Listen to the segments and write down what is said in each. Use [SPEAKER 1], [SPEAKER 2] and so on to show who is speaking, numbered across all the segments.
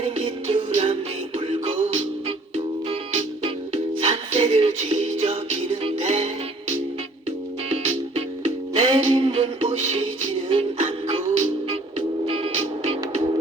[SPEAKER 1] 안개는 귀뚜라미 울고 산새들 지저귀는데 내리는 오시지는 않고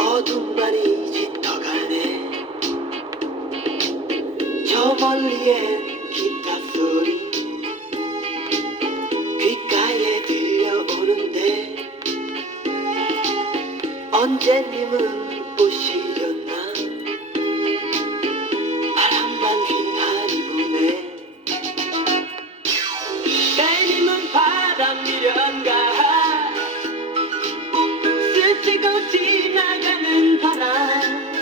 [SPEAKER 1] 어둠만이 짙어가네. 저 멀리엔 기타 소리 귓가에 들려오는데 언제님은 스치고 지나가는 바람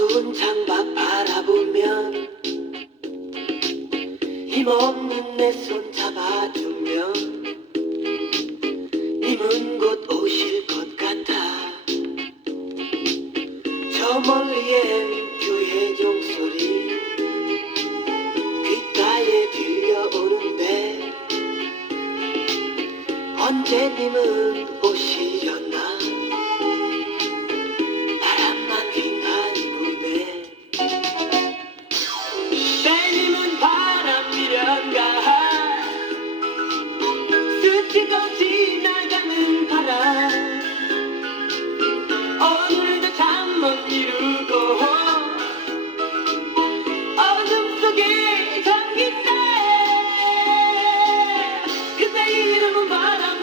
[SPEAKER 1] 어두운 창밖 바라보면 힘없는 내 손 잡아주면 님은 곧 오실 것 같아. 저 멀리엔 교회 종소리 귓가에 들려오는데 언제 님은